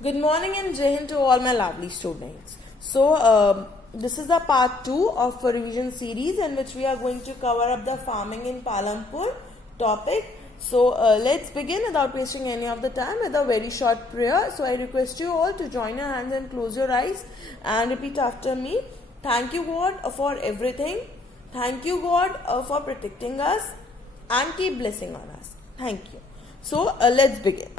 Good morning and Jai Hind to all my lovely students. So, this is the part 2 of a revision series in which we are going to cover up the farming in Palampur topic. So, let's begin without wasting any of the time with a very short prayer. So, I request you all to join your hands and close your eyes and repeat after me. Thank you, God, for everything. Thank you, God, for protecting us and keep blessing on us. Thank you. So, let's begin.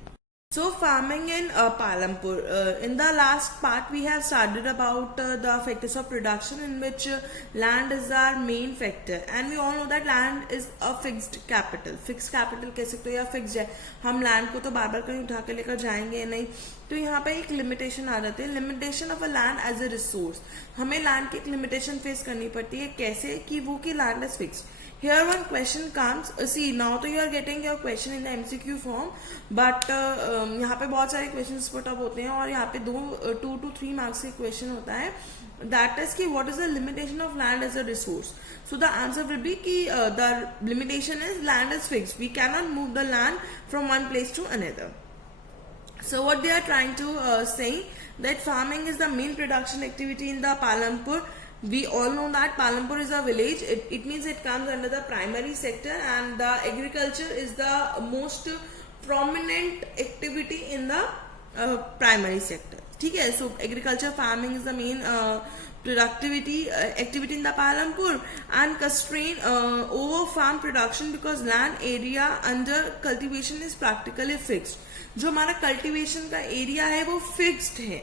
So farming in Palampur. In the last part we have studied about the factors of production in which land is our main factor, and we all know that land is a fixed capital. Fixed capital कह सकते हो या fixed है, हम land को तो बार बार कहीं उठा के लेकर जाएंगे नहीं, तो यहाँ पे एक लिमिटेशन आ जाती है. Limitation of a land as a resource. हमें लैंड की एक लिमिटेशन फेस करनी पड़ती है. कैसे कि वो कि land is fixed. Here one question comes. See now तो you are getting your question in the MCQ form, but यहाँ पे बहुत सारे questions put up होते हैं और यहाँ पे 2 to 3 marks के question होता है. That is कि what is the limitation of land as a resource. So the answer will be कि the limitation is land is fixed. We cannot move the land from one place to another. So what they are trying to say that farming is the main production activity in the Palampur. We all know that Palampur is a village. It means it comes under the primary sector, and the agriculture is the most prominent activity in the primary sector. ठीक है. So agriculture farming is the main productivity activity in the Palampur, and constrain over farm production because land area under cultivation is practically fixed. जो हमारा cultivation का area है वो fixed है.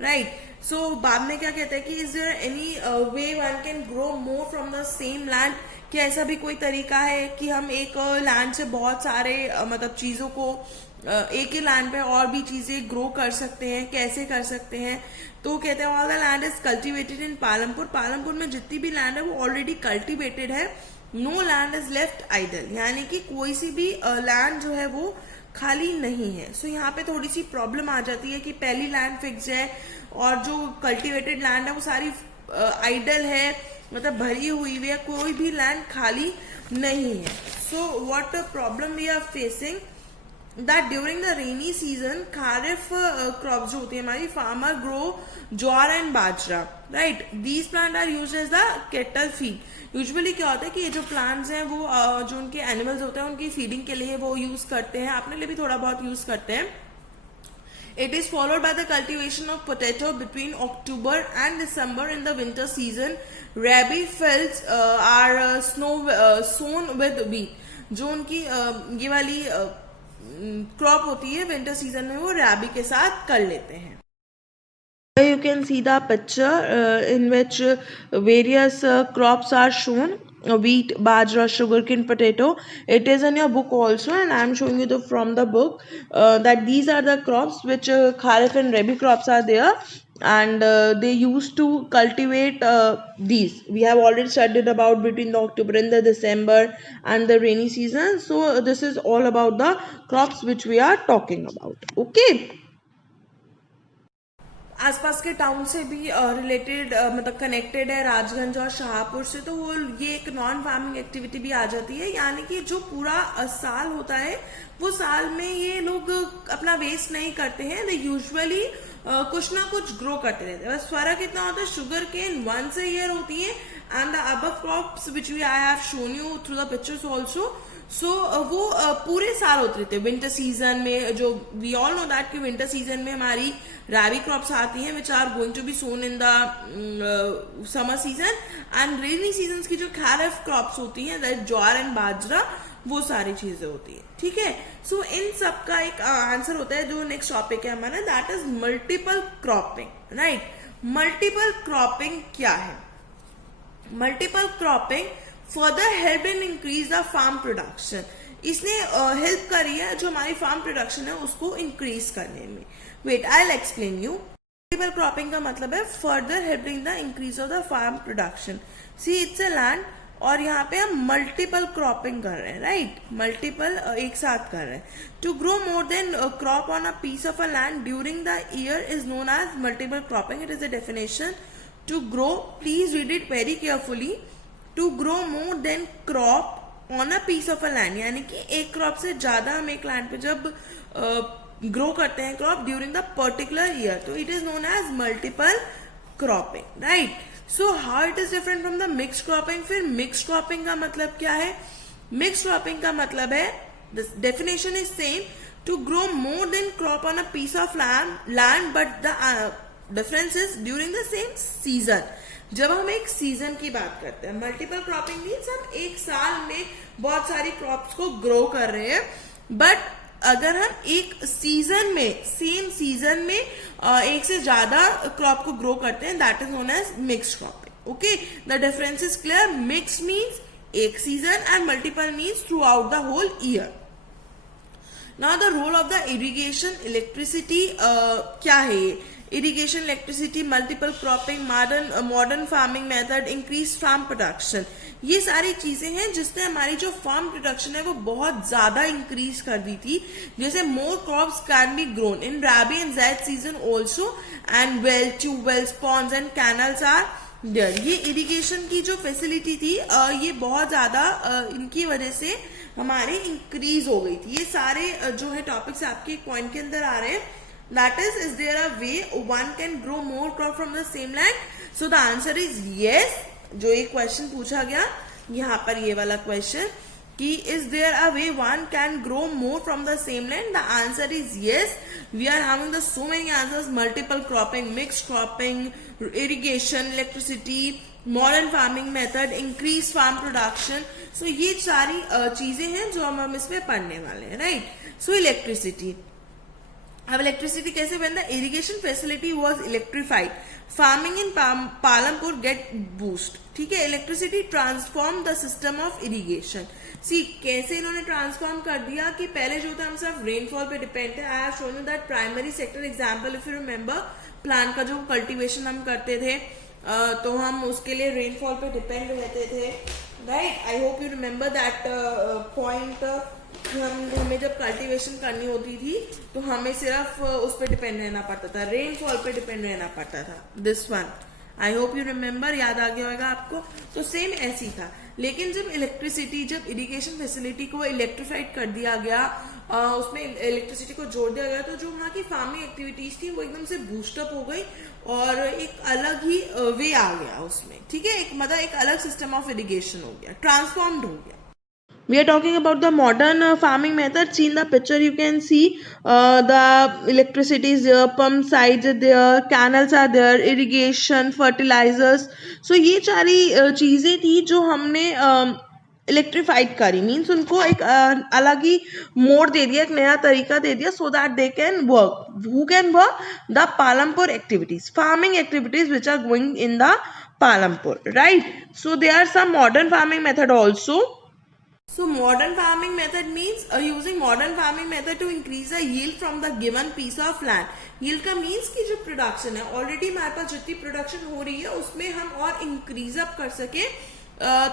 Right. सो बाद में क्या कहते हैं कि is there any way one can grow more from the same land. क्या ऐसा भी कोई तरीका है कि हम एक लैंड से बहुत सारे मतलब चीजों को एक ही लैंड पे और भी चीजें ग्रो कर सकते हैं. कैसे कर सकते हैं? तो कहते हैं all the land is cultivated in Palampur. Palampur में जितनी भी लैंड है वो ऑलरेडी कल्टिवेटेड है. No land is left idle, यानी कि कोई सी भी लैंड जो है वो खाली नहीं है. सो यहाँ पे थोड़ी सी प्रॉब्लम आ जाती है कि पहली लैंड फिक्स है और जो कल्टिवेटेड लैंड है वो सारी आइडल है, मतलब भरी हुई है, कोई भी लैंड खाली नहीं है. So what problem we are facing that during the rainy season kharif crops जो होती है हमारी, farmer grow jowar and bajra. Right. these plant are used as the cattle feed. Usually क्या होता है कि ये जो प्लांट्स हैं वो जो उनके एनिमल्स होते हैं उनकी फीडिंग के लिए वो यूज करते हैं, अपने लिए भी थोड़ा बहुत यूज करते हैं. It is followed by the cultivation of potato between October and December in the winter season. Rabi fields are sown with wheat. जो उनकी ये वाली क्रॉप होती है विंटर सीजन में वो रैबी के साथ कर लेते हैं. You can see the picture in which various crops are shown. Wheat, bajra, sugarcane, potato. It is in your book also, and I am showing you from the book that these are the crops which kharif and rabi crops are there, and they used to cultivate these. We have already studied about between the October and the December and the rainy season. So this is all about the crops which we are talking about. Okay. आसपास के town से भी related मतलब connected है राजगंज और शाहपुर से, तो वो ये एक नॉन फार्मिंग एक्टिविटी भी आ जाती है. यानी कि जो पूरा साल होता है वो साल में ये लोग अपना वेस्ट नहीं करते हैं. दे यूजुअली कुछ ना कुछ ग्रो करते रहते हैं. बस फर्क इतना होता है sugar cane once a year होती है and the above crops which we I have shown you through the pictures also. So वो पूरे साल होते रहते हैं. विंटर सीजन में जो वी ऑल नो दैट कि विंटर सीजन में हमारी रैबी क्रॉप्स आती हैं which are going to be sown in the summer season, and rainy season की जो खैरिफ क्रॉप्स होती हैं दैट ज्वार एंड बाजरा, वो सारी चीजें होती है. ठीक है. सो इन सब का एक आंसर होता है जो नेक्स्ट टॉपिक है हमारा, that is multiple cropping. Right. Multiple cropping क्या है? Multiple cropping further help in increase the farm production. इसने हेल्प करी है जो हमारी फार्म प्रोडक्शन है उसको इंक्रीज करने में. Wait, I will explain you. Multiple cropping का मतलब है further helping the increase of the farm production. See it's a land और यहाँ पे हम मल्टीपल क्रॉपिंग कर रहे हैं. राइट. मल्टीपल एक साथ कर रहे हैं. To grow more than crop on a piece of a land during the year is known as multiple cropping. It is a definition. To grow, please read it very carefully. To grow more than crop on a piece of a land, यानी कि एक crop से ज्यादा हम एक land पे जब grow करते हैं crop during the particular year, तो it is known as multiple cropping, right. So how it is different from the mix cropping. फिर मिक्स क्रॉपिंग का मतलब क्या है? मिक्स क्रॉपिंग का मतलब है, the definition is same, to grow more than crop on a piece of land but the difference is during the same season. जब हम एक सीजन की बात करते हैं, मल्टीपल क्रॉपिंग मीन्स हम एक साल में बहुत सारी क्रॉप्स को ग्रो कर रहे हैं, बट अगर हम एक सीजन में, सेम सीजन में एक से ज्यादा क्रॉप को ग्रो करते हैं, that is known as mix cropping. Okay, the difference is clear. Mix means एक season and multiple means throughout the whole year. Now the role of the irrigation, electricity क्या है ये? Irrigation, electricity, multiple cropping, modern farming method, increase farm production, ये सारी चीजें हैं जिसने हमारी जो फार्म प्रोडक्शन है वो बहुत ज्यादा इंक्रीज कर दी थी. जैसे more crops can be grown in rabi and zaid season also, and well, tubewells, ponds and canals are there. ये इरिगेशन की जो फैसिलिटी थी ये बहुत ज्यादा इनकी वजह से हमारी इंक्रीज हो गई थी. ये सारे जो है टॉपिक्स आपके एक पॉइंट के अंदर आ रहे हैं. That is there a way one can grow more crop from the same land? So the answer is yes. जो एक क्वेश्चन पूछा गया यहाँ पर, ये वाला क्वेश्चन कि is there a way one can grow more from the same land? The answer is yes. We are having the so many answers: multiple cropping, mixed cropping, irrigation, electricity, modern farming method, increased farm production. So ये सारी चीजें हैं जो हम इसमें पढ़ने वाले हैं, right? So electricity. अब इलेक्ट्रिसिटी कैसे बनता है? Irrigation facility was electrified, farming in Palampur get boost. ठीक है, electricity transform the system of irrigation. See कैसे इन्होंने ट्रांसफॉर्म कर दिया कि पहले जो था हम सिर्फ रेनफॉल पे डिपेंड थे. आई have shown you that primary sector example, if you remember, plant का जो कल्टीवेशन हम करते थे तो हम उसके लिए रेनफॉल पे डिपेंड रहते थे, right. I hope you remember that point. हमें जब कल्टीवेशन करनी होती थी तो हमें सिर्फ उस पर डिपेंड रहना पड़ता था, रेनफॉल पे डिपेंड रहना पड़ता था. This one I hope you remember, याद आ गया होगा आपको. तो सेम ऐसी था. लेकिन जब इलेक्ट्रिसिटी, जब इरिगेशन फैसिलिटी को इलेक्ट्रीफाइड कर दिया गया, उसमें इलेक्ट्रिसिटी को जोड़ दिया गया, तो जो वहाँ की फार्मिंग एक्टिविटीज थी वो एकदम से बूस्टअप हो गई और एक अलग ही वे आ गया उसमें. ठीक है, एक मतलब एक अलग सिस्टम ऑफ इरिगेशन हो गया, ट्रांसफॉर्म्ड हो गया. We are talking about the modern farming method. See in the picture you can see the electricity is there, pump sides are there, canals are there, irrigation, fertilizers. So ये सारी चीजें थी जो हमने इलेक्ट्रीफाइड करी, means उनको एक अलग ही मोड दे दिया, एक नया तरीका दे दिया, so that they can work. Who can work? The Palampur activities, farming activities which are going in the Palampur, right. So they are some modern farming method also. So modern farming method means using modern farming method to increase the yield from the given piece of land. Yield का means कि जो production है, already हमारे पास जितनी production हो रही है उसमें हम और increase up कर सके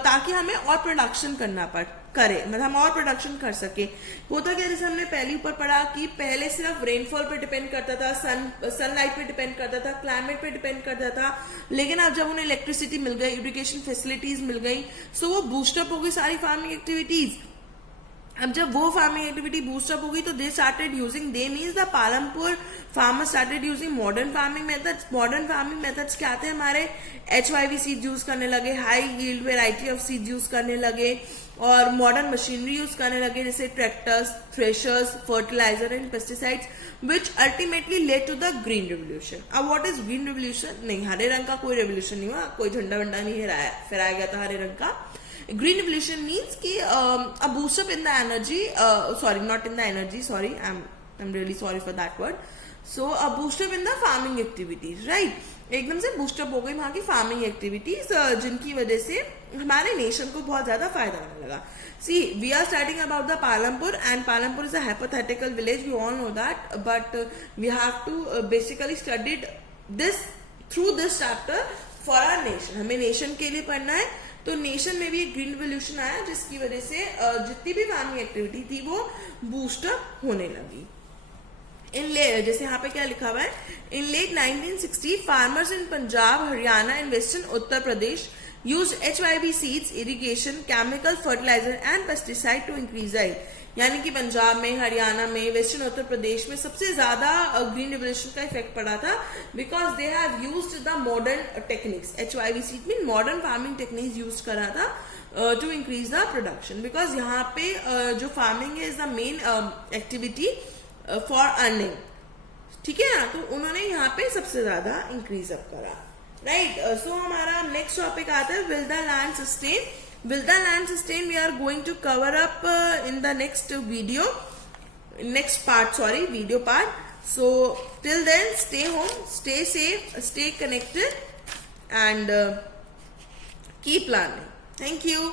ताकि हमें और प्रोडक्शन करना करे, मतलब हम और प्रोडक्शन कर सके. होता क्या, जैसे हमने पहले ऊपर पढ़ा कि पहले सिर्फ रेनफॉल पे डिपेंड करता था, सनलाइट पे डिपेंड करता था, क्लाइमेट पे डिपेंड करता था. लेकिन अब जब उन्हें इलेक्ट्रिसिटी मिल गई, इरिगेशन फैसिलिटीज मिल गई, सो वो बूस्टअप हो गई सारी फार्मिंग एक्टिविटीज. अब जब वो फार्मिंग एक्टिविटी बूस्टअप हो गई तो they started using, they means the Palampur farmer started using modern farming methods. Modern farming methods क्या थे हमारे? HYV सीड यूज करने लगे, high yield variety of seed use करने लगे और मॉडर्न मशीनरी यूज करने लगे, जैसे tractors, threshers, fertilizer and pesticides, which ultimately led to the green revolution. अब व्हाट इज ग्रीन रेवोल्यूशन? नहीं, हरे रंग का कोई रेवोल्यूशन नहीं हुआ, कोई झंडा वंडा नहीं फहराया गया था हरे रंग का. Green revolution means कि a boost up in the energy, sorry, not in the energy, sorry, I'm really sorry for that word. So a boost up in the farming activities, right? एकदम से बूस्ट अप हो गई वहां की farming activities, जिनकी वजह से हमारे नेशन को बहुत ज्यादा फायदा होने लगा. See we are starting about the Palampur, and Palampur is a hypothetical village, we all know that, but we have to basically studied this through this chapter for our nation. हमें नेशन के लिए पढ़ना है, तो नेशन में भी एक ग्रीन रिवोल्यूशन आया जिसकी वजह से जितनी भी फार्मिंग एक्टिविटी थी वो बूस्टअप होने लगी. जैसे यहाँ पे क्या लिखा हुआ है, in late 1960 farmers in Punjab, Haryana and western Uttar Pradesh use HYV seeds, irrigation, chemical fertilizer and pesticide to increase the yield. यानी कि पंजाब में, हरियाणा में, वेस्टर्न उत्तर प्रदेश में सबसे ज्यादा ग्रीन रिवोल्यूशन का इफेक्ट पड़ा था, because they have used the modern techniques. HYVC mean modern farming techniques use करा था to increase the production, because यहाँ पे जो फार्मिंग है is the main activity for earning. ठीक है ना, तो उन्होंने यहाँ पे सबसे ज्यादा इंक्रीज अप करा. राइट. सो हमारा नेक्स्ट टॉपिक आता है will the land sustain. Will the land sustain? We are going to cover up in the next video, video part. So till then, stay home, stay safe, stay connected, and keep learning. Thank you.